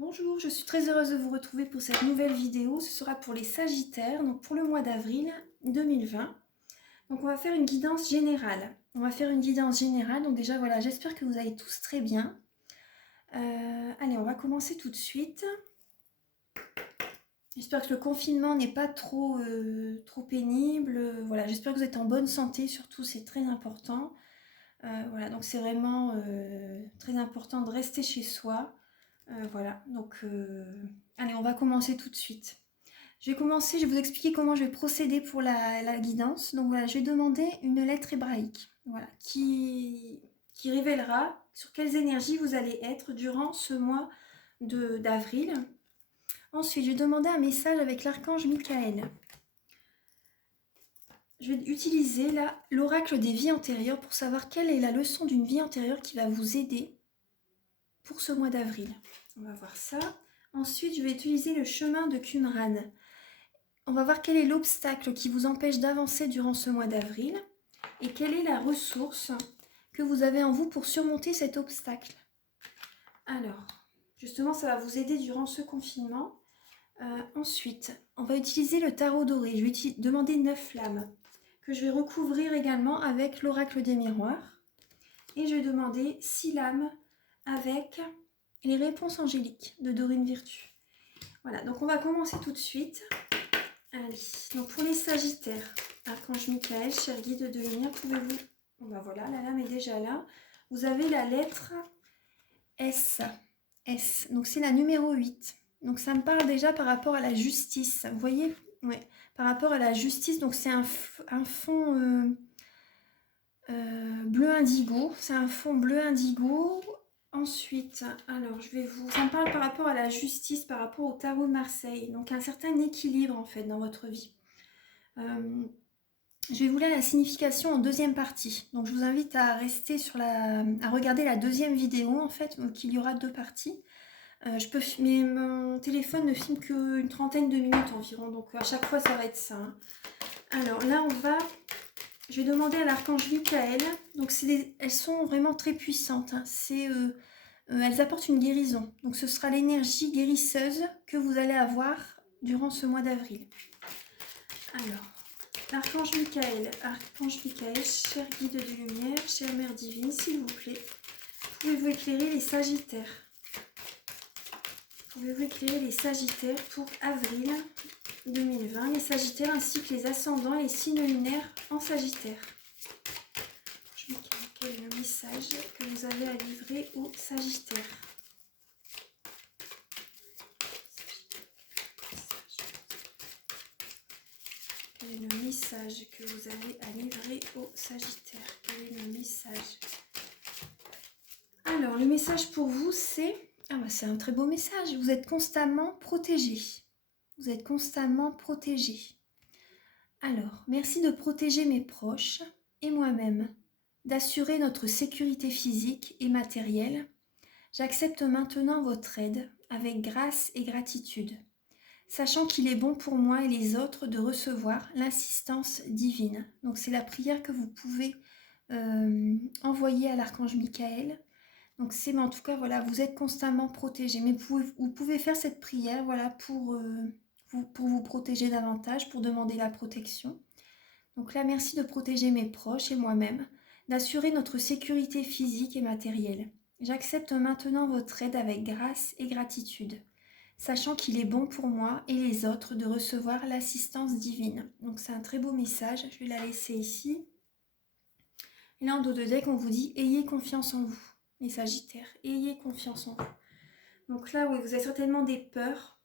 Bonjour, je suis très heureuse de vous retrouver pour cette nouvelle vidéo. Ce sera pour les Sagittaires, donc pour le mois d'avril 2020. Donc on va faire une guidance générale. Donc déjà voilà, j'espère que vous allez tous très bien. Allez, on va commencer tout de suite. J'espère que le confinement n'est pas trop pénible. Voilà, j'espère que vous êtes en bonne santé, surtout c'est très important. Voilà, donc c'est vraiment très important de rester chez soi. Voilà, donc allez, on va commencer tout de suite. Je vais vous expliquer comment je vais procéder pour la guidance. Donc voilà, je vais demander une lettre hébraïque, voilà, qui révélera sur quelles énergies vous allez être durant ce mois d'avril. Ensuite, je vais demander un message avec l'archange Michael. Je vais utiliser l'oracle des vies antérieures pour savoir quelle est la leçon d'une vie antérieure qui va vous aider pour ce mois d'avril. On va voir ça. Ensuite, je vais utiliser le chemin de Qumran. On va voir quel est l'obstacle qui vous empêche d'avancer durant ce mois d'avril et quelle est la ressource que vous avez en vous pour surmonter cet obstacle. Alors, justement, ça va vous aider durant ce confinement. Ensuite, on va utiliser le tarot doré. Je vais demander 9 flammes que je vais recouvrir également avec l'oracle des miroirs. Et je vais demander 6 lames avec les réponses angéliques de Dorine Virtue. Voilà, donc on va commencer tout de suite. Allez, donc pour les Sagittaires, Archange Michael, cher guide de lumière, pouvez-vous... Ben voilà, la lame est déjà là. Vous avez la lettre S. S, donc c'est la numéro 8. Donc ça me parle déjà par rapport à la justice. Vous voyez? Ouais, par rapport à la justice, donc c'est un fond bleu indigo. C'est un fond bleu indigo. Ensuite, alors ça me parle par rapport à la justice, par rapport au tarot de Marseille. Donc un certain équilibre en fait dans votre vie. Je vais vous lire la signification en deuxième partie. Donc je vous invite à rester à regarder la deuxième vidéo en fait, donc il y aura 2 parties. Mais mon téléphone ne filme qu'une trentaine de minutes environ, donc à chaque fois ça va être ça. Hein. Alors là je vais demander à l'archange Michael. Donc elles sont vraiment très puissantes. Hein. Elles apportent une guérison. Donc ce sera l'énergie guérisseuse que vous allez avoir durant ce mois d'avril. Alors, Archange Michael, cher guide de lumière, chère mère divine, s'il vous plaît, pouvez-vous éclairer les Sagittaires? Pouvez-vous éclairer les Sagittaires pour avril 2020, les Sagittaires ainsi que les ascendants et les signes lunaires en Sagittaire? Quel est le message que vous avez à livrer aux Sagittaires? Quel est le message que vous avez à livrer aux Sagittaires? Quel est le message? Alors, le message pour vous, c'est... c'est un très beau message. Vous êtes constamment protégé. Vous êtes constamment protégé. Alors, merci de protéger mes proches et moi-même, d'assurer notre sécurité physique et matérielle. J'accepte maintenant votre aide avec grâce et gratitude, sachant qu'il est bon pour moi et les autres de recevoir l'assistance divine. Donc c'est la prière que vous pouvez envoyer à l'archange Michael. Donc mais en tout cas, voilà, vous êtes constamment protégé. Mais vous pouvez faire cette prière, voilà, pour vous protéger davantage, pour demander la protection. Donc là, merci de protéger mes proches et moi-même, d'assurer notre sécurité physique et matérielle. J'accepte maintenant votre aide avec grâce et gratitude, sachant qu'il est bon pour moi et les autres de recevoir l'assistance divine. Donc c'est un très beau message, je vais la laisser ici. Et là en dos de deck, on vous dit « Ayez confiance en vous ». Les Sagittaires, ayez confiance en vous. Donc là, oui, vous avez certainement des peurs.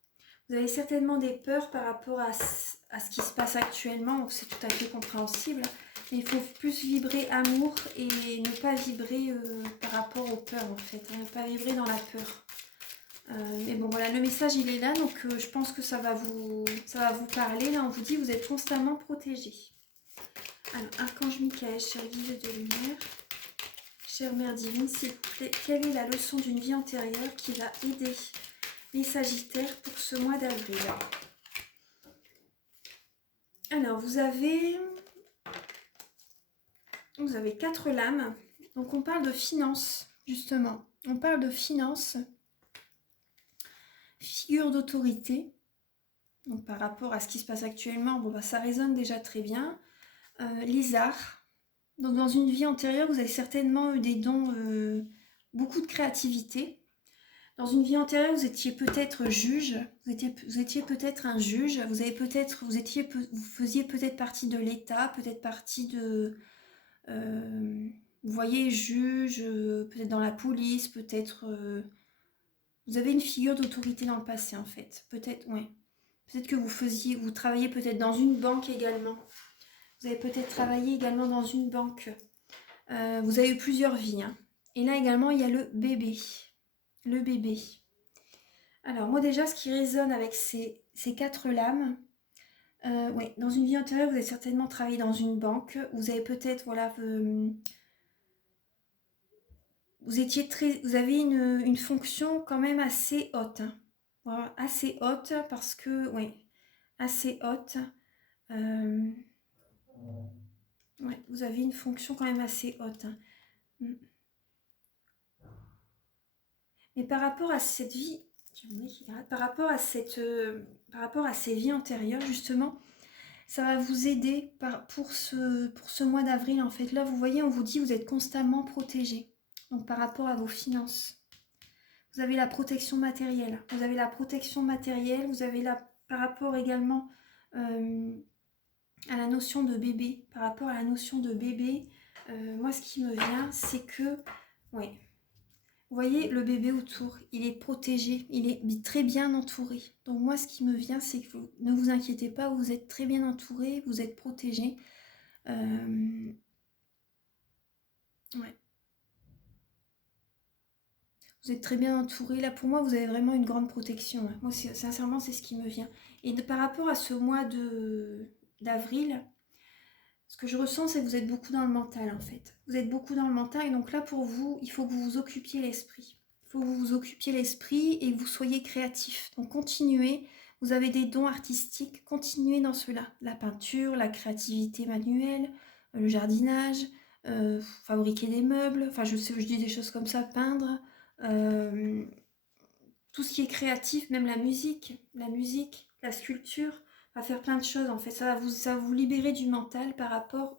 Vous avez certainement des peurs par rapport à ce qui se passe actuellement, donc c'est tout à fait compréhensible. Mais il faut plus vibrer amour et ne pas vibrer par rapport aux peurs en fait, hein, ne pas vibrer dans la peur. Mais bon voilà, le message il est là, donc je pense que ça va vous parler. Là on vous dit vous êtes constamment protégé. Alors, Archange Michael, cher guide de lumière, chère mère divine, s'il vous plaît, quelle est la leçon d'une vie antérieure qui va aider les Sagittaires pour ce mois d'avril? Alors, vous avez 4 lames. Donc, on parle de finances, justement. On parle de finances. figure d'autorité. Donc par rapport à ce qui se passe actuellement, bon, bah, ça résonne déjà très bien. Les arts. Donc dans une vie antérieure, vous avez certainement eu des dons, beaucoup de créativité. Dans une vie antérieure, vous étiez peut-être juge, vous étiez peut-être un juge, vous faisiez peut-être partie de l'État, peut-être partie de, vous voyez, juge, peut-être dans la police, peut-être, vous avez une figure d'autorité dans le passé en fait, peut-être, ouais. Peut-être que vous travaillez peut-être dans une banque également. Vous avez peut-être travaillé également dans une banque. Vous avez eu plusieurs vies, hein. Et là également, il y a le bébé. Le bébé. Alors moi déjà, ce qui résonne avec ces 4 lames, ouais, dans une vie antérieure, vous avez certainement travaillé dans une banque. Vous avez peut-être, voilà, vous avez une fonction quand même assez haute, hein. Voilà, assez haute parce que, oui, assez haute. Ouais, vous avez une fonction quand même assez haute, hein. Mm. Mais par rapport à cette vie, par rapport à ces vies antérieures, justement, ça va vous aider pour ce mois d'avril. En fait, là, vous voyez, on vous dit vous êtes constamment protégé. Donc, par rapport à vos finances, vous avez la protection matérielle. Vous avez la protection matérielle. Vous avez par rapport également à la notion de bébé. Par rapport à la notion de bébé, moi, ce qui me vient, c'est que, ouais. Vous voyez, le bébé autour, il est protégé, il est très bien entouré. Donc moi, ce qui me vient, c'est que ne vous inquiétez pas, vous êtes très bien entouré, vous êtes protégé. Ouais. Vous êtes très bien entouré. Là, pour moi, vous avez vraiment une grande protection, hein. Moi, sincèrement, c'est ce qui me vient. Et par rapport à ce mois d'avril, ce que je ressens, c'est que vous êtes beaucoup dans le mental, en fait. Vous êtes beaucoup dans le mental, et donc là, pour vous, il faut que vous vous occupiez l'esprit. Il faut que vous vous occupiez l'esprit et que vous soyez créatif. Donc, continuez. Vous avez des dons artistiques, continuez dans cela. La peinture, la créativité manuelle, le jardinage, fabriquer des meubles. Enfin, je sais, je dis des choses comme ça, peindre. euh, Tout ce qui est créatif, même la musique, la sculpture, à faire plein de choses en fait. Ça va vous libérer du mental par rapport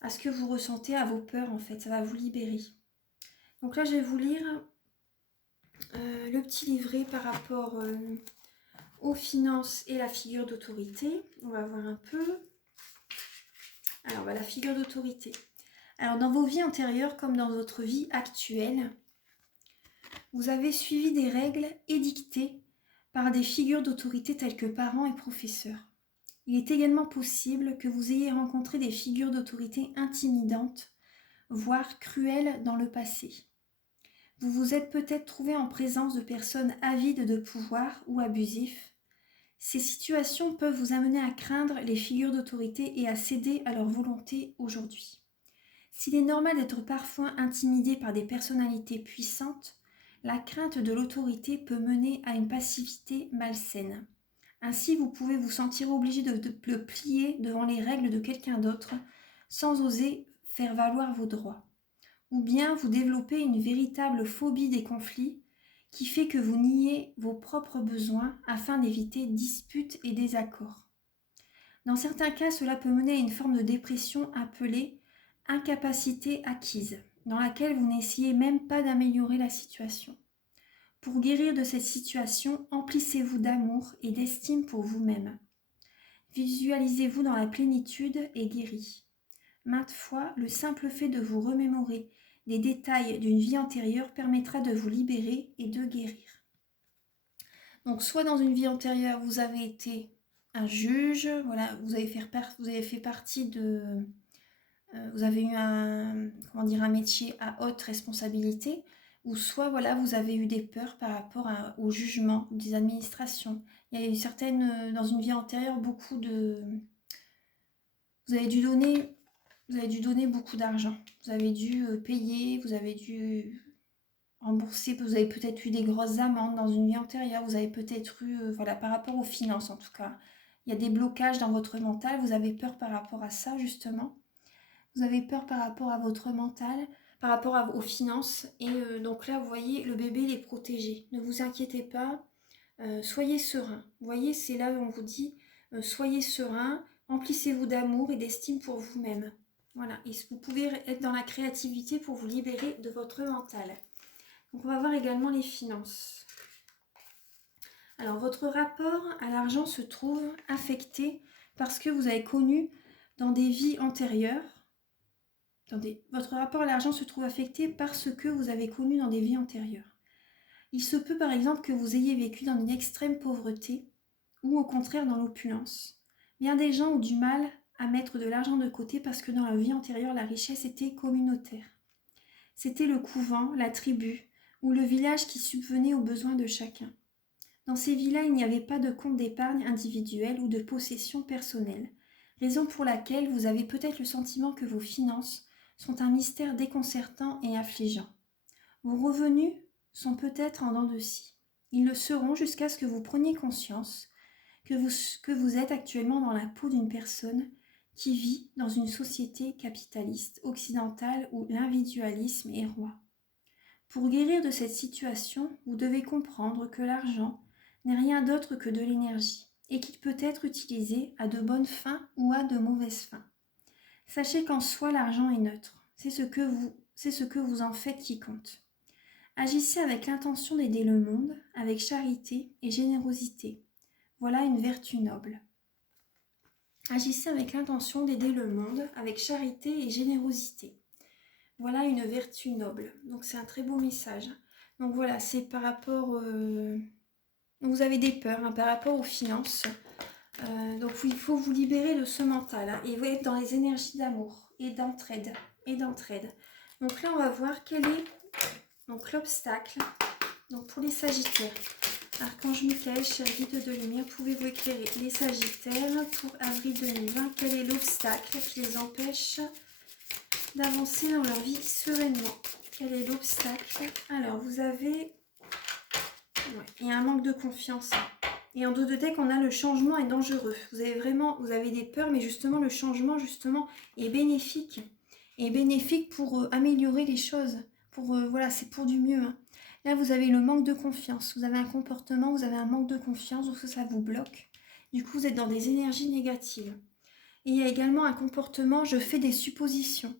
à ce que vous ressentez, à vos peurs en fait. Ça va vous libérer. Donc là, je vais vous lire le petit livret par rapport aux finances et la figure d'autorité. On va voir un peu. Alors, la figure d'autorité. Alors, dans vos vies antérieures comme dans votre vie actuelle, vous avez suivi des règles édictées par des figures d'autorité telles que parents et professeurs. Il est également possible que vous ayez rencontré des figures d'autorité intimidantes, voire cruelles dans le passé. Vous vous êtes peut-être trouvé en présence de personnes avides de pouvoir ou abusifs. Ces situations peuvent vous amener à craindre les figures d'autorité et à céder à leur volonté aujourd'hui. S'il est normal d'être parfois intimidé par des personnalités puissantes, la crainte de l'autorité peut mener à une passivité malsaine. Ainsi, vous pouvez vous sentir obligé de plier devant les règles de quelqu'un d'autre sans oser faire valoir vos droits. Ou bien vous développez une véritable phobie des conflits qui fait que vous niez vos propres besoins afin d'éviter disputes et désaccords. Dans certains cas, cela peut mener à une forme de dépression appelée incapacité acquise, dans laquelle vous n'essayez même pas d'améliorer la situation. Pour guérir de cette situation, emplissez-vous d'amour et d'estime pour vous-même. Visualisez-vous dans la plénitude et guéri. Maintes fois, le simple fait de vous remémorer des détails d'une vie antérieure permettra de vous libérer et de guérir. Donc, soit dans une vie antérieure, vous avez été un juge, voilà, vous avez fait partie de... vous avez eu un métier à haute responsabilité, ou soit voilà, vous avez eu des peurs par rapport au jugement des administrations. Il y a eu dans une vie antérieure, beaucoup de... Vous avez dû donner beaucoup d'argent. Vous avez dû payer, vous avez dû rembourser, vous avez peut-être eu des grosses amendes dans une vie antérieure, vous avez peut-être eu, voilà, par rapport aux finances en tout cas. Il y a des blocages dans votre mental, vous avez peur par rapport à ça justement. Vous avez peur par rapport à votre mental, par rapport aux finances. Et donc là, vous voyez, le bébé, il est protégé. Ne vous inquiétez pas. Soyez serein. Vous voyez, c'est là où on vous dit soyez serein, emplissez-vous d'amour et d'estime pour vous-même. Voilà, et vous pouvez être dans la créativité pour vous libérer de votre mental. Donc on va voir également les finances. Alors votre rapport à l'argent se trouve affecté parce que vous avez connu dans des vies antérieures. Votre rapport à l'argent se trouve affecté parce que vous avez connu dans des vies antérieures. Il se peut par exemple que vous ayez vécu dans une extrême pauvreté ou au contraire dans l'opulence. Bien des gens ont du mal à mettre de l'argent de côté parce que dans leur vie antérieure, la richesse était communautaire. C'était le couvent, la tribu ou le village qui subvenait aux besoins de chacun. Dans ces vies-là, il n'y avait pas de compte d'épargne individuel ou de possession personnelle, raison pour laquelle vous avez peut-être le sentiment que vos finances sont un mystère déconcertant et affligeant. Vos revenus sont peut-être en dents de scie. Ils le seront jusqu'à ce que vous preniez conscience que vous êtes actuellement dans la peau d'une personne qui vit dans une société capitaliste occidentale où l'individualisme est roi. Pour guérir de cette situation, vous devez comprendre que l'argent n'est rien d'autre que de l'énergie et qu'il peut être utilisé à de bonnes fins ou à de mauvaises fins. Sachez qu'en soi, l'argent est neutre. C'est ce que vous en faites qui compte. Agissez avec l'intention d'aider le monde, avec charité et générosité. Voilà une vertu noble. Agissez avec l'intention d'aider le monde, avec charité et générosité. Voilà une vertu noble. Donc c'est un très beau message. Donc voilà, c'est par rapport... vous avez des peurs par rapport aux finances. Donc il faut vous libérer de ce mental. Et vous êtes dans les énergies d'amour et d'entraide. Donc là, on va voir quel est l'obstacle. Donc pour les Sagittaires. Archange Michael, cher guide de lumière, pouvez-vous éclairer les Sagittaires pour avril 2020? Quel est l'obstacle qui les empêche d'avancer dans leur vie sereinement? Quel est l'obstacle? Alors, vous avez... il y a un manque de confiance. Et en dos de deck, on a le changement est dangereux. Vous avez des peurs, mais justement, le changement, est bénéfique. Et bénéfique pour améliorer les choses. Voilà, c'est pour du mieux. Là, vous avez le manque de confiance. Vous avez un comportement, vous avez un manque de confiance, donc ça vous bloque. Du coup, vous êtes dans des énergies négatives. Et il y a également un comportement, je fais des suppositions.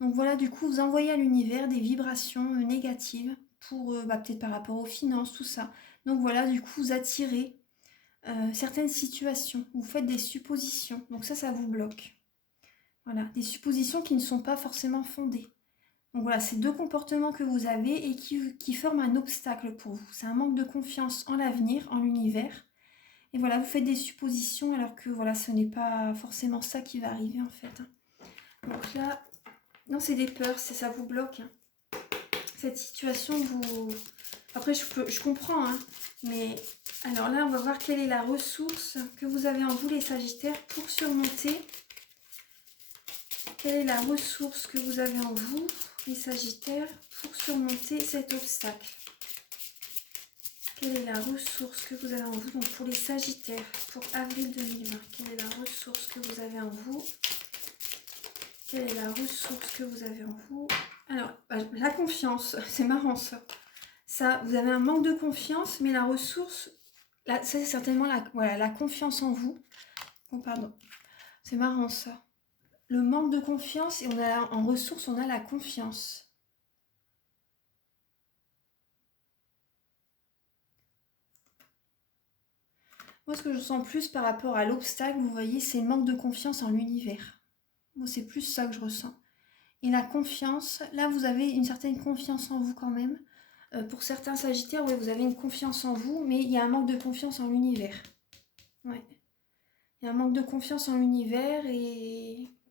Donc voilà, du coup, vous envoyez à l'univers des vibrations négatives pour, peut-être par rapport aux finances, tout ça. Donc voilà, du coup, vous attirez certaines situations. Vous faites des suppositions. Donc ça vous bloque. Voilà, des suppositions qui ne sont pas forcément fondées. Donc voilà, c'est deux comportements que vous avez et qui forment un obstacle pour vous. C'est un manque de confiance en l'avenir, en l'univers. Et voilà, vous faites des suppositions alors que voilà, ce n'est pas forcément ça qui va arriver en fait. Donc là, non, c'est des peurs, ça vous bloque. Cette situation, vous... Après, je comprends, mais... Alors là, on va voir quelle est la ressource que vous avez en vous, les Sagittaires, pour surmonter... Quelle est la ressource que vous avez en vous, les Sagittaires, pour surmonter cet obstacle? Quelle est la ressource que vous avez en vous, donc pour les Sagittaires, pour avril 2020? Quelle est la ressource que vous avez en vous? Quelle est la ressource que vous avez en vous? Alors, la confiance, c'est marrant ça. Ça, vous avez un manque de confiance, mais la ressource, là, ça c'est certainement la confiance en vous. Oh, pardon. C'est marrant ça. Le manque de confiance, et en ressource, on a la confiance. Moi, ce que je sens plus par rapport à l'obstacle, vous voyez, c'est le manque de confiance en l'univers. Moi, c'est plus ça que je ressens. Et la confiance, là, vous avez une certaine confiance en vous quand même. Pour certains Sagittaires, ouais, vous avez une confiance en vous, mais il y a un manque de confiance en l'univers. Ouais. Il y a un manque de confiance en l'univers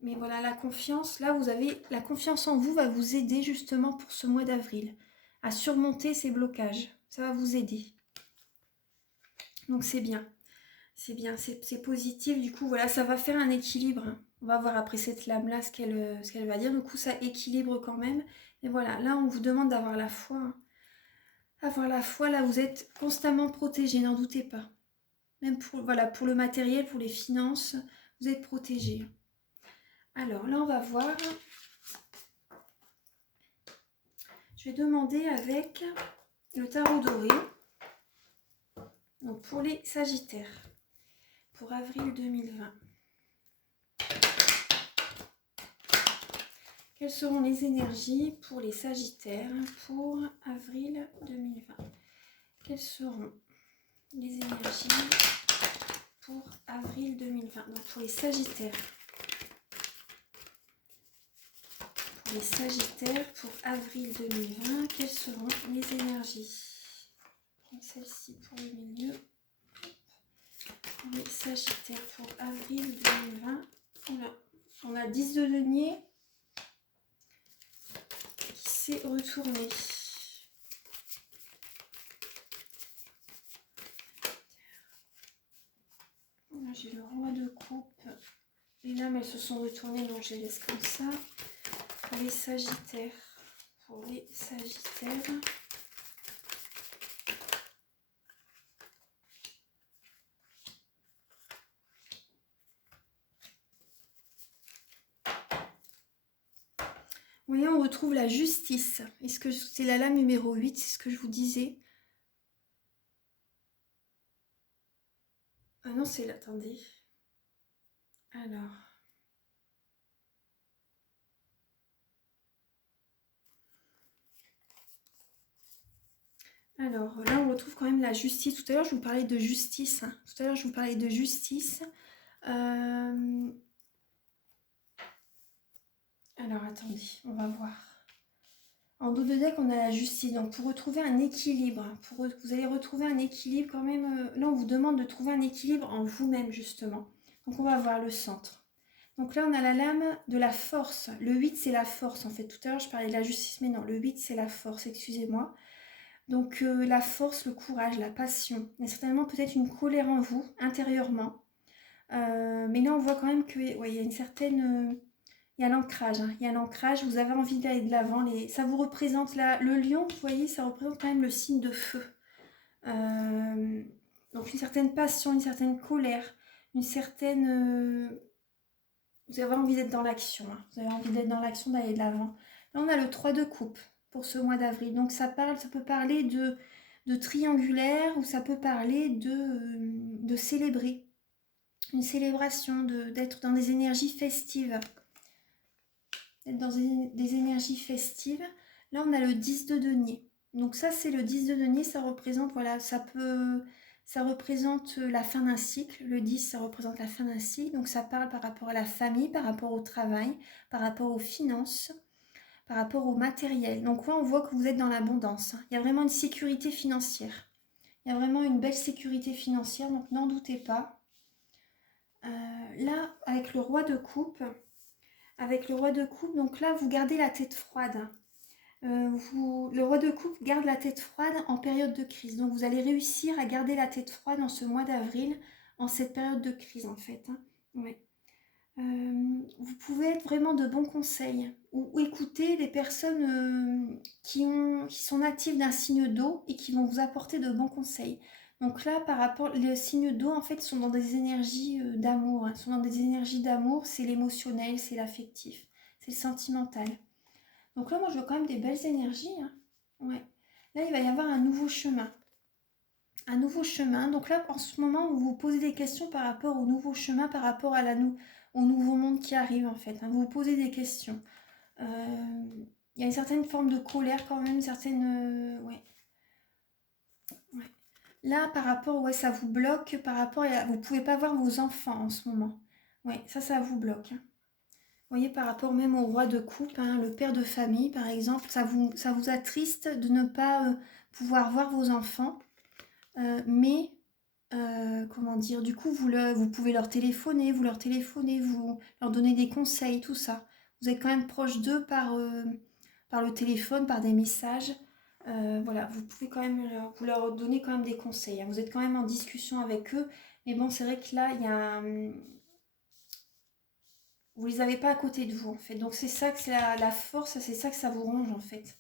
mais voilà, la confiance, là, vous avez... La confiance en vous va vous aider justement pour ce mois d'avril à surmonter ces blocages. Ça va vous aider. Donc c'est bien. C'est bien, c'est positif. Du coup, voilà, ça va faire un équilibre. On va voir après cette lame-là ce qu'elle va dire. Du coup, ça équilibre quand même. Et voilà, là, on vous demande d'avoir la foi. Avoir la foi, là, vous êtes constamment protégé, n'en doutez pas. Même pour le matériel, pour les finances, vous êtes protégé. Alors, là, on va voir. Je vais demander avec le tarot doré. Donc, pour les Sagittaires, pour avril 2020. Quelles seront les énergies pour les Sagittaires pour avril 2020? Quelles seront les énergies pour avril 2020? Donc pour les Sagittaires. Pour les Sagittaires pour avril 2020, quelles seront les énergies? Celle-ci pour le milieu. Pour les Sagittaires pour avril 2020. On a 10 de denier qui s'est retourné. Là, j'ai le roi de coupe. Les lames, elles se sont retournées, donc je les laisse comme ça. Pour les Sagittaires. Pour les Sagittaires. Vous voyez, on retrouve la justice. Est-ce que c'est la lame numéro 8? C'est ce que je vous disais. Ah non, c'est là, attendez. Alors, là, on retrouve quand même la justice. Tout à l'heure, je vous parlais de justice. Tout à l'heure, je vous parlais de justice. Alors, attendez, on va voir. En dos de deck, on a la justice. Donc, pour retrouver un équilibre, vous allez retrouver un équilibre quand même. Là, on vous demande de trouver un équilibre en vous-même, justement. Donc, on va voir le centre. Donc là, on a la lame de la force. Le 8, c'est la force, en fait. Tout à l'heure, je parlais de la justice, mais non, le 8, c'est la force, excusez-moi. Donc la force, le courage, la passion. Il y a certainement peut-être une colère en vous, intérieurement. Mais là, on voit quand même qu'il y a une certaine... il y a l'ancrage. Il y a l'ancrage, vous avez envie d'aller de l'avant. Ça vous représente le lion, vous voyez, ça représente quand même le signe de feu. Donc une certaine passion, une certaine colère, une certaine... vous avez envie d'être dans l'action. Vous avez envie d'être dans l'action, d'aller de l'avant. Là, on a le 3 de coupe pour ce mois d'avril. Donc ça peut parler de triangulaire ou ça peut parler de célébrer. Une célébration, d'être dans des énergies festives. D'être dans des énergies festives. Là, on a le 10 de denier. Donc ça, c'est le 10 de denier. Ça représente, voilà, ça représente la fin d'un cycle. Le 10, ça représente la fin d'un cycle. Donc ça parle par rapport à la famille, par rapport au travail, par rapport aux finances, par rapport au matériel. Donc là, on voit que vous êtes dans l'abondance. Il y a vraiment une sécurité financière. Il y a vraiment une belle sécurité financière, donc n'en doutez pas. Là, avec le roi de coupe, donc là, vous gardez la tête froide. Le roi de coupe garde la tête froide en période de crise. Donc vous allez réussir à garder la tête froide en ce mois d'avril, en cette période de crise en fait. Ouais. Vous pouvez être vraiment de bons conseils ou écouter les personnes qui sont natives d'un signe d'eau et qui vont vous apporter de bons conseils. Donc là, par rapport, les signes d'eau, en fait, sont dans des énergies d'amour. Sont dans des énergies d'amour, c'est l'émotionnel, c'est l'affectif, c'est le sentimental. Donc là, moi, je vois quand même des belles énergies. Ouais. Là, il va y avoir un nouveau chemin. Un nouveau chemin. Donc là, en ce moment, vous vous posez des questions par rapport au nouveau chemin, par rapport à au nouveau monde qui arrive, en fait. Vous vous posez des questions. Il y a une certaine forme de colère quand même, une certaine... ouais. Là, par rapport, ouais, ça vous bloque, par rapport à... Vous ne pouvez pas voir vos enfants en ce moment. Ouais, ça vous bloque. Vous voyez, par rapport même au roi de coupe, le père de famille, par exemple, ça vous attriste de ne pas pouvoir voir vos enfants. Mais, comment dire, du coup, vous pouvez leur téléphoner, vous leur donnez des conseils, tout ça. Vous êtes quand même proche d'eux par le téléphone, par des messages. Voilà, vous pouvez quand même vous leur donner quand même des conseils. Vous êtes quand même en discussion avec eux. Mais bon, c'est vrai que là, il y a vous les avez pas à côté de vous, en fait. Donc, c'est ça que c'est la force, c'est ça que ça vous ronge, en fait.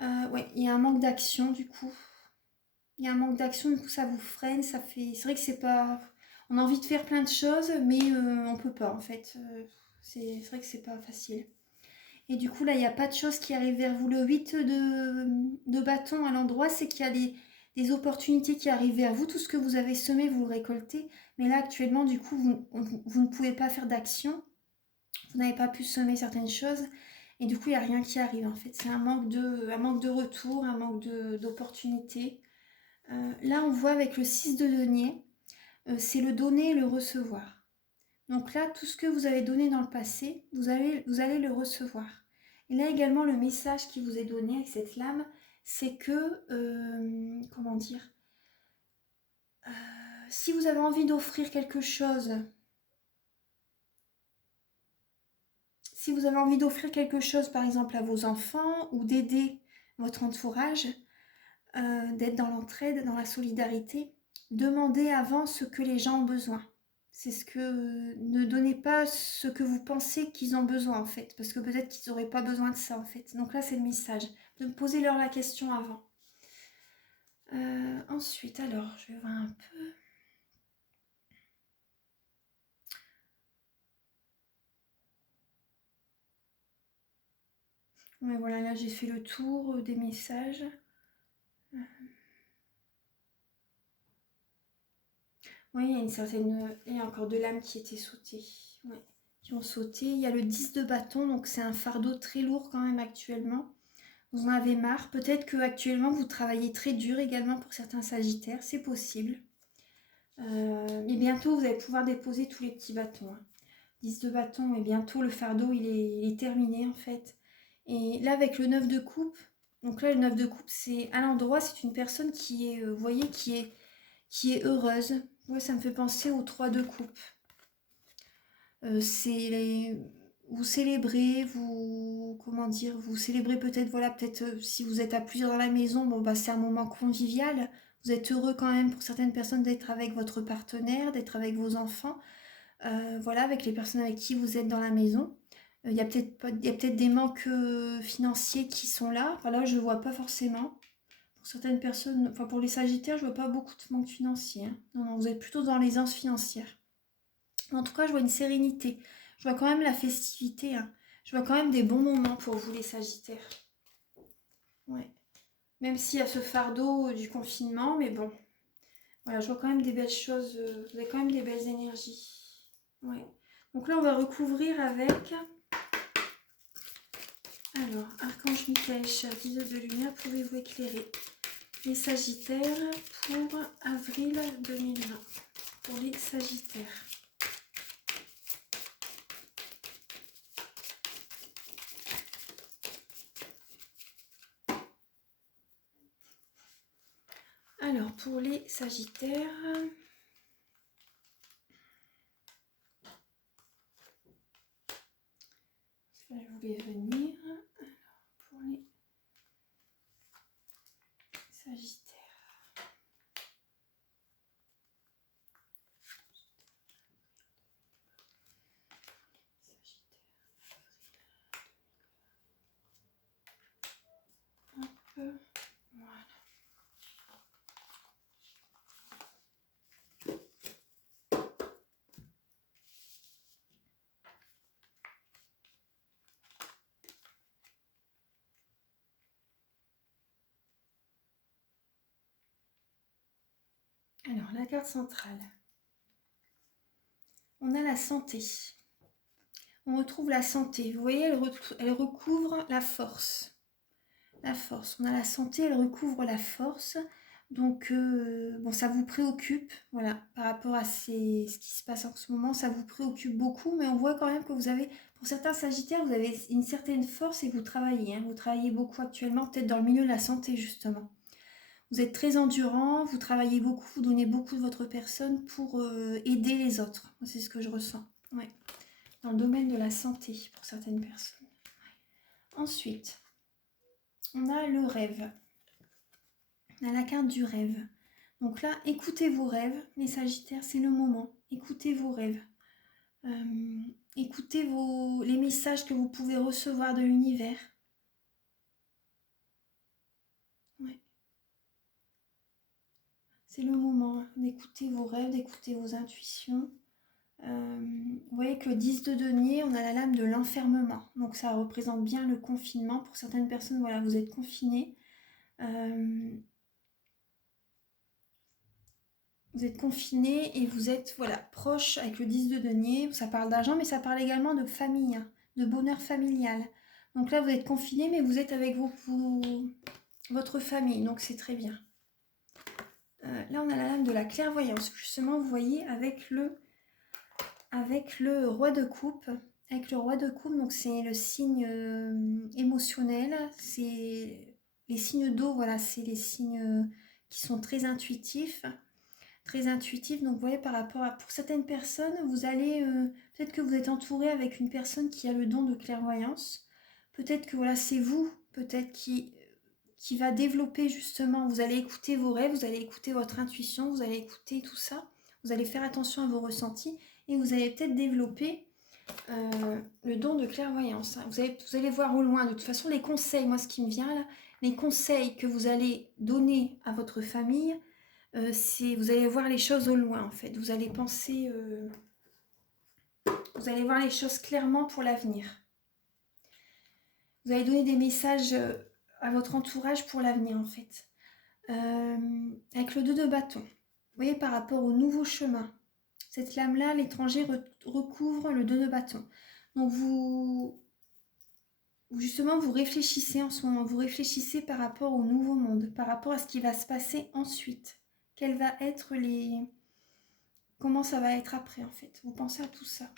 Ouais, il y a un manque d'action, du coup. Il y a un manque d'action, du coup, ça vous freine, ça fait... C'est vrai que c'est pas... On a envie de faire plein de choses, mais on peut pas, en fait. C'est vrai que c'est pas facile. Et du coup, là, il n'y a pas de choses qui arrivent vers vous. Le 8 de bâton à l'endroit, c'est qu'il y a des opportunités qui arrivaient à vous. Tout ce que vous avez semé, vous le récoltez. Mais là, actuellement, du coup, vous ne pouvez pas faire d'action. Vous n'avez pas pu semer certaines choses. Et du coup, il n'y a rien qui arrive, en fait. C'est un manque de retour, un manque d'opportunités. Là, on voit avec le 6 de denier, c'est le donner et le recevoir. Donc là, tout ce que vous avez donné dans le passé, vous allez le recevoir. Et là également, le message qui vous est donné avec cette lame, c'est que, comment dire, si vous avez envie d'offrir quelque chose, par exemple à vos enfants, ou d'aider votre entourage, d'être dans l'entraide, dans la solidarité, demandez avant ce que les gens ont besoin. C'est ce que... Ne donnez pas ce que vous pensez qu'ils ont besoin, en fait. Parce que peut-être qu'ils n'auraient pas besoin de ça, en fait. Donc là, c'est le message. De poser-leur la question avant. Ensuite, alors, je vais voir un peu... Ouais, voilà, là, j'ai fait le tour des messages. Oui, il y a une certaine... Il y a encore de lames qui étaient sautées. Ouais, qui ont sauté. Il y a le 10 de bâton, donc c'est un fardeau très lourd quand même actuellement. Vous en avez marre. Peut-être que actuellement vous travaillez très dur également pour certains sagittaires, c'est possible. Mais bientôt vous allez pouvoir déposer tous les petits bâtons. 10 de bâton, et bientôt le fardeau il est terminé en fait. Et là avec le 9 de coupe, donc là le 9 de coupe c'est à l'endroit, c'est une personne qui est, vous voyez, qui est heureuse. Ouais, ça me fait penser au 3 de coupe. Vous célébrez, comment dire, vous célébrez peut-être, voilà, peut-être si vous êtes à plusieurs dans la maison, bon bah c'est un moment convivial. Vous êtes heureux quand même pour certaines personnes d'être avec votre partenaire, d'être avec vos enfants, voilà, avec les personnes avec qui vous êtes dans la maison. Il y a peut-être des manques financiers qui sont là. Enfin, là, je ne vois pas forcément. Pour certaines personnes, enfin pour les Sagittaires, je vois pas beaucoup de manques financiers. Hein. Non, non, vous êtes plutôt dans l'aisance financière. En tout cas, je vois une sérénité. Je vois quand même la festivité. Hein. Je vois quand même des bons moments pour vous, les Sagittaires. Ouais. Même s'il y a ce fardeau du confinement, mais bon. Voilà, je vois quand même des belles choses. Vous avez quand même des belles énergies. Ouais. Donc là, on va recouvrir avec... Alors, Archange Michael, cher guide de lumière, pouvez-vous éclairer les Sagittaires pour avril 2020? Pour les Sagittaires. Alors, pour les Sagittaires, ça, je voulais venir. Alors, pour les Sagittaires. Hop, voilà. Alors, la carte centrale. On a la santé. On retrouve la santé. Vous voyez, elle recouvre la force. La force. On a la santé, elle recouvre la force. Donc, bon, ça vous préoccupe, voilà, par rapport à ce qui se passe en ce moment, ça vous préoccupe beaucoup, mais on voit quand même que vous avez, pour certains Sagittaires, vous avez une certaine force et vous travaillez. Hein, vous travaillez beaucoup actuellement, peut-être dans le milieu de la santé, justement. Vous êtes très endurant, vous travaillez beaucoup, vous donnez beaucoup de votre personne pour aider les autres. C'est ce que je ressens. Ouais. Dans le domaine de la santé, pour certaines personnes. Ouais. Ensuite, on a le rêve. On a la carte du rêve. Donc là, écoutez vos rêves, les Sagittaires, c'est le moment. Écoutez vos rêves. Écoutez les messages que vous pouvez recevoir de l'univers. Ouais. C'est le moment d'écouter vos rêves, d'écouter vos intuitions. Vous voyez que le 10 de denier, on a la lame de l'enfermement. Donc ça représente bien le confinement. Pour certaines personnes, voilà, vous êtes confinés. Vous êtes confiné et vous êtes voilà, proche avec le 10 de denier. Ça parle d'argent, mais ça parle également de famille, hein, de bonheur familial. Donc là, vous êtes confiné, mais vous êtes avec votre famille, donc c'est très bien. Là, on a la lame de la clairvoyance, justement, vous voyez, avec le roi de coupe. Avec le roi de coupe, donc c'est le signe émotionnel, c'est les signes d'eau, voilà, c'est les signes qui sont très intuitifs. Très intuitif, donc vous voyez par rapport à, pour certaines personnes, vous allez, peut-être que vous êtes entouré avec une personne qui a le don de clairvoyance, peut-être que voilà c'est vous, peut-être qui va développer justement, vous allez écouter vos rêves, vous allez écouter votre intuition, vous allez écouter tout ça, vous allez faire attention à vos ressentis et vous allez peut-être développer le don de clairvoyance. Vous allez voir au loin, de toute façon les conseils, moi ce qui me vient là, les conseils que vous allez donner à votre famille, vous allez voir les choses au loin en fait, vous allez penser, vous allez voir les choses clairement pour l'avenir. Vous allez donner des messages à votre entourage pour l'avenir en fait. Avec le 2 de bâton, vous voyez par rapport au nouveau chemin, cette lame-là, l'étranger recouvre le 2 de bâton. Donc justement, vous réfléchissez en ce moment, vous réfléchissez par rapport au nouveau monde, par rapport à ce qui va se passer ensuite. Quels va être comment ça va être après en fait. Vous pensez à tout ça.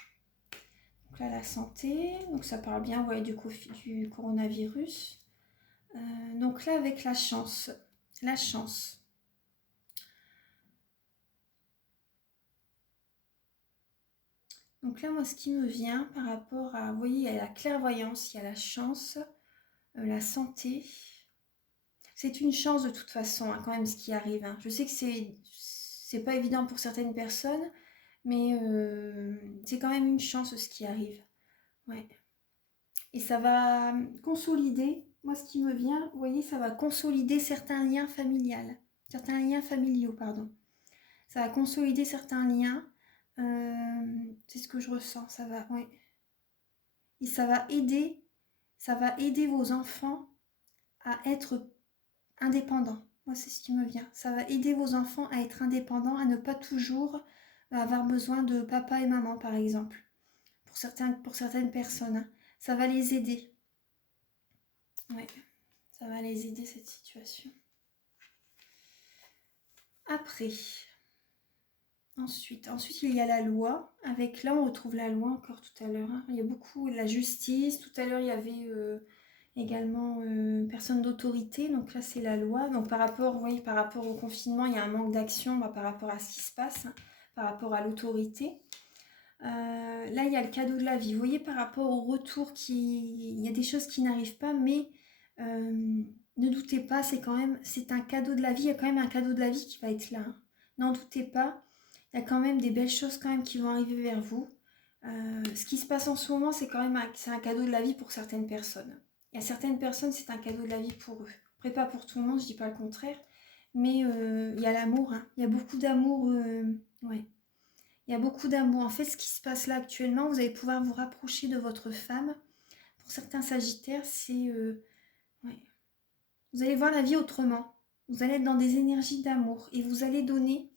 Donc là, la santé, donc ça parle bien ouais, du coronavirus. Donc là, avec la chance. La chance. Donc là, moi, ce qui me vient par rapport à, vous voyez, il y a la clairvoyance, il y a la chance, la santé. C'est une chance de toute façon, hein, quand même, ce qui arrive. Hein. Je sais que c'est pas évident pour certaines personnes, mais c'est quand même une chance ce qui arrive. Ouais. Et ça va consolider, moi ce qui me vient, vous voyez, ça va consolider certains liens familiaux, pardon. Ça va consolider certains liens, c'est ce que je ressens, ça va, ouais. Et ça va aider vos enfants à être indépendants. Moi c'est ce qui me vient. Ça va aider vos enfants à être indépendants, à ne pas toujours avoir besoin de papa et maman, par exemple. Pour certaines personnes, hein. Ça va les aider. Ouais. Ça va les aider cette situation. Après, ensuite il y a la loi. Avec là, on retrouve la loi encore tout à l'heure. Hein. Il y a beaucoup la justice. Tout à l'heure, il y avait également personne d'autorité. Donc là, c'est la loi. Donc par rapport au confinement, il y a un manque d'action par rapport à ce qui se passe, hein, par rapport à l'autorité. Là, il y a le cadeau de la vie. Vous voyez, par rapport au retour, il y a des choses qui n'arrivent pas, mais ne doutez pas, c'est un cadeau de la vie. Il y a quand même un cadeau de la vie qui va être là. Hein. N'en doutez pas. Il y a quand même des belles choses quand même qui vont arriver vers vous. Ce qui se passe en ce moment, c'est un cadeau de la vie pour certaines personnes. Il y a certaines personnes, c'est un cadeau de la vie pour eux. Après, pas pour tout le monde, je dis pas le contraire. Mais il y a l'amour. Hein. Il y a beaucoup d'amour. Ouais. Il y a beaucoup d'amour. En fait, ce qui se passe là actuellement, vous allez pouvoir vous rapprocher de votre femme. Pour certains sagittaires, c'est... ouais. Vous allez voir la vie autrement. Vous allez être dans des énergies d'amour. Et vous allez donner...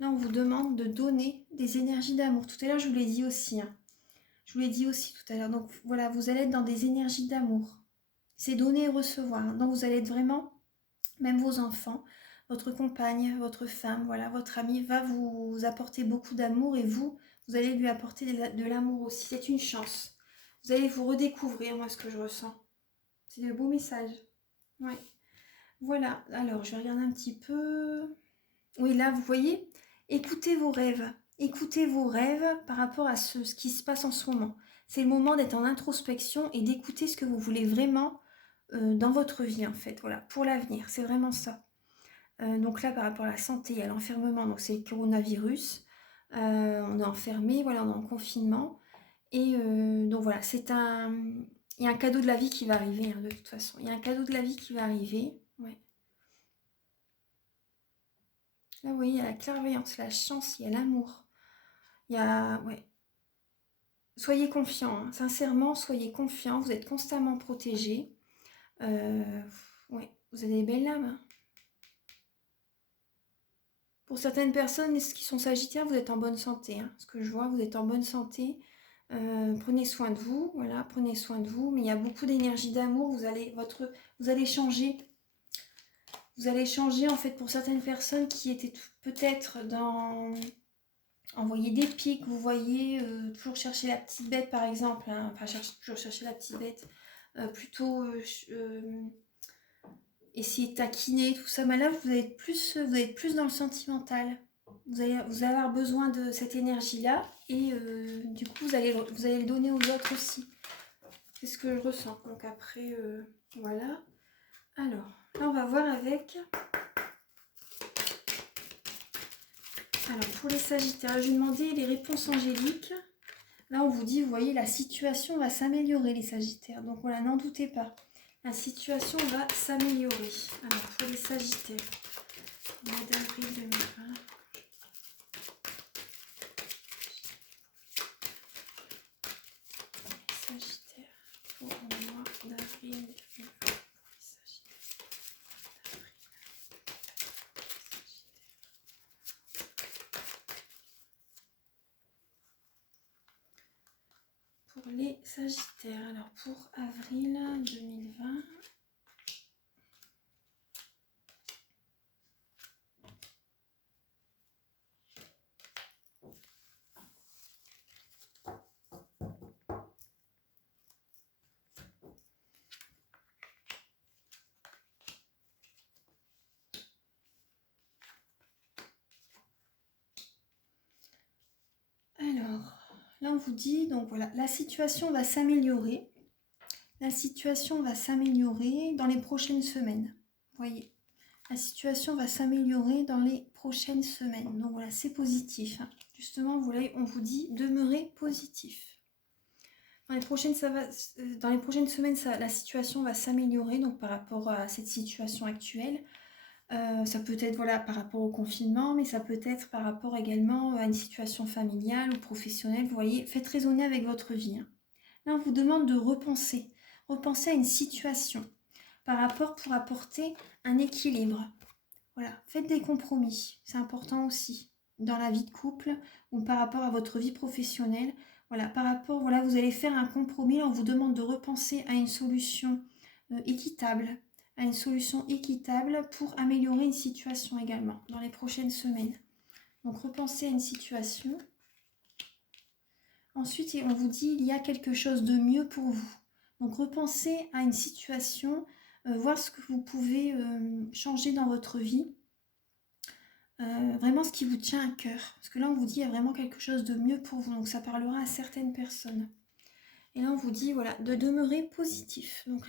Là, on vous demande de donner des énergies d'amour. Tout à l'heure, je vous l'ai dit aussi. Hein. Je vous l'ai dit aussi tout à l'heure. Donc voilà, vous allez être dans des énergies d'amour. C'est donner et recevoir. Hein. Donc vous allez être vraiment... Même vos enfants, votre compagne, votre femme, voilà, votre ami va vous apporter beaucoup d'amour et vous allez lui apporter de l'amour aussi. C'est une chance. Vous allez vous redécouvrir, moi, ce que je ressens. C'est de beaux messages. Ouais. Voilà. Alors, je vais regarder un petit peu. Oui, là, vous voyez, écoutez vos rêves. Écoutez vos rêves par rapport à ce qui se passe en ce moment. C'est le moment d'être en introspection et d'écouter ce que vous voulez vraiment dans votre vie, en fait. Voilà, pour l'avenir. C'est vraiment ça. Donc là, par rapport à la santé, il y a l'enfermement, donc c'est le coronavirus. On est enfermé, voilà, on est en confinement. Et donc voilà, il y a un cadeau de la vie qui va arriver, hein, de toute façon. Il y a un cadeau de la vie qui va arriver. Ouais. Là, vous voyez, il y a la clairvoyance, la chance, il y a l'amour. Il y a... Ouais. Soyez confiants, hein. Sincèrement, soyez confiants. Vous êtes constamment protégés. Ouais, vous avez des belles lames. Hein. Pour certaines personnes qui sont sagittaires, vous êtes en bonne santé. Hein. Ce que je vois, vous êtes en bonne santé. Prenez soin de vous, voilà, prenez soin de vous. Mais il y a beaucoup d'énergie d'amour. Vous allez changer. Vous allez changer en fait pour certaines personnes qui étaient peut-être dans envoyer des pics. Vous voyez, toujours chercher la petite bête par exemple. Hein. Enfin, toujours chercher la petite bête. Plutôt essayer de taquiner, tout ça. Mais là, vous allez être plus dans le sentimental. Vous allez avoir besoin de cette énergie-là. Et du coup, vous allez le donner aux autres aussi. C'est ce que je ressens. Donc après, voilà. Alors, là, on va voir avec... Alors, pour les sagittaires, je vais demander les réponses angéliques. Là, on vous dit, vous voyez, la situation va s'améliorer, les sagittaires. Donc voilà, n'en doutez pas. La situation va s'améliorer. Alors, pour les sagittaires, mois d'avril 2020. Les sagittaires, pour le mois d'avril 2020. Pour les sagittaires, alors pour avril 2020. Alors, là on vous dit, donc voilà, la situation va s'améliorer. La situation va s'améliorer dans les prochaines semaines. Vous voyez, la situation va s'améliorer dans les prochaines semaines. Donc voilà, c'est positif. Hein. Justement, vous voyez, on vous dit demeurez positif. Dans les prochaines semaines, la situation va s'améliorer donc par rapport à cette situation actuelle. Ça peut être voilà, par rapport au confinement, mais ça peut être par rapport également à une situation familiale ou professionnelle. Vous voyez, faites raisonner avec votre vie. Hein. Là, on vous demande de repenser à une situation par rapport pour apporter un équilibre. Voilà, faites des compromis, c'est important aussi dans la vie de couple ou par rapport à votre vie professionnelle. Voilà, par rapport, voilà, vous allez faire un compromis. Là, on vous demande de repenser à une solution équitable, pour améliorer une situation également dans les prochaines semaines. Donc, repensez à une situation. Ensuite, on vous dit il y a quelque chose de mieux pour vous. Donc, repensez à une situation, voir ce que vous pouvez changer dans votre vie. Vraiment ce qui vous tient à cœur. Parce que là, on vous dit il y a vraiment quelque chose de mieux pour vous. Donc, ça parlera à certaines personnes. Et là, on vous dit voilà, de demeurer positif. Donc, là,